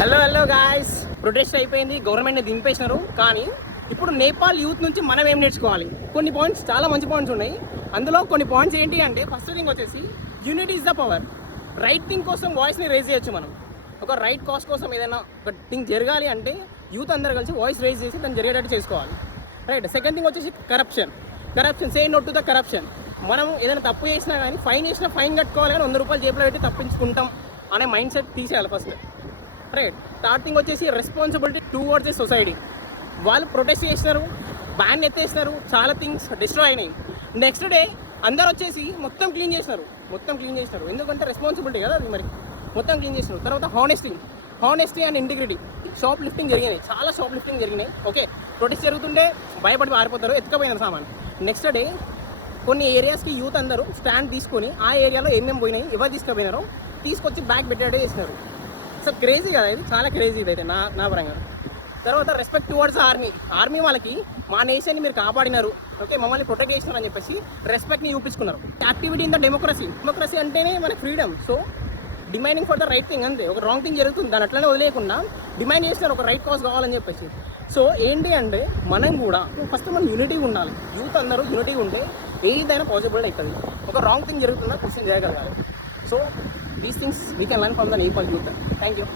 Hello guys, protest అయిపోయింది, గవర్నమెంట్ని దింపేసినారు. కానీ ఇప్పుడు నేపాల్ యూత్ నుంచి మనం ఏం నేర్చుకోవాలి? కొన్ని పాయింట్స్, చాలా మంచి పాయింట్స్ ఉన్నాయి. అందులో కొన్ని పాయింట్స్ ఏంటి అంటే, ఫస్ట్ థింగ్ వచ్చేసి unity is the power. Right thing కోసం వాయిస్ని రేజ్ చేయొచ్చు మనం. ఒక రైట్ కాస్ట్ కోసం ఏదైనా ఒక థింగ్ జరగాలి అంటే యూత్ అందరు కలిసి వాయిస్ రేజ్ చేసి దాన్ని జరిగేటట్టు చేసుకోవాలి. రైట్. సెకండ్ థింగ్ వచ్చేసి corruption. Say no to the corruption. మనం ఏదైనా తప్పు చేసినా కానీ ఫైన్ చేసినా ఫైన్ కట్టుకోవాలి, కానీ 100 రూపాయలు జేబులో పెట్టి తప్పించుకుంటాం అనే మైండ్ సెట్ తీసేయాలి ఫస్ట్. రైట్. థర్డ్ థింగ్ వచ్చేసి రెస్పాన్సిబిలిటీ టువర్డ్స్ ది సొసైటీ. వాళ్ళు ప్రొటెస్ట్ చేసినారు, బ్యాన్ ఎత్తేసినారు, చాలా థింగ్స్ డిస్ట్రాయ్ అయినాయి. నెక్స్ట్ డే అందరు వచ్చేసి మొత్తం క్లీన్ చేసినారు. ఎందుకంటే రెస్పాన్సిబిలిటీ కదా అది. మరి మొత్తం క్లీన్ చేసినారు. తర్వాత honesty and integrity. Shop lifting జరిగినాయి, చాలా షాప్ లిఫ్టింగ్ జరిగినాయి. ఓకే, ప్రొటెస్ట్ జరుగుతుంటే భయపడి పారిపోతారు, ఎత్తుకపోయినారు సామాన్. నెక్స్ట్ డే కొన్ని ఏరియాస్కి యూత్ అందరూ స్టాండ్ తీసుకొని ఆ ఏరియాలో ఏమేమి పోయినాయి, ఎవరు తీసుకుపోయినారో తీసుకొచ్చి బ్యాగ్ పెట్టేటట్టు చేసినారు. సో క్రేజీ కదా ఇది, చాలా క్రేజీ ఇదైతే నా పరంగా. తర్వాత రెస్పెక్ట్ టువర్డ్స్ ఆర్మీ వాళ్ళకి మా నేషన్ని మీరు కాపాడినారు, ఓకే, మమ్మల్ని ప్రొటెక్ట్ చేసినారు అని చెప్పేసి రెస్పెక్ట్ని చూపించుకున్నారు. యాక్టివిటీ ఇన్ ద డెమోక్రసీ అంటేనే మన freedom. So demanding for the right thing, అంతే. ఒక రాంగ్ థింగ్ జరుగుతుంది, దాని అట్లనే వదిలేయకుండా డిమైండ్ చేస్తారు ఒక రైట్ కాజ్ కావాలని చెప్పేసి. సో ఏంటి అంటే మనం కూడా ఫస్ట్ మనం యూనిటీ ఉండాలి. యూత్ అందరూ యూనిటీ ఉంటే ఏదైనా పాసిబుల్ అవుతుంది. ఒక రాంగ్ థింగ్ జరుగుతుందా క్వశ్చన్ చేయగలగాలి. So these things we can learn from the Nepal youth. Thank you.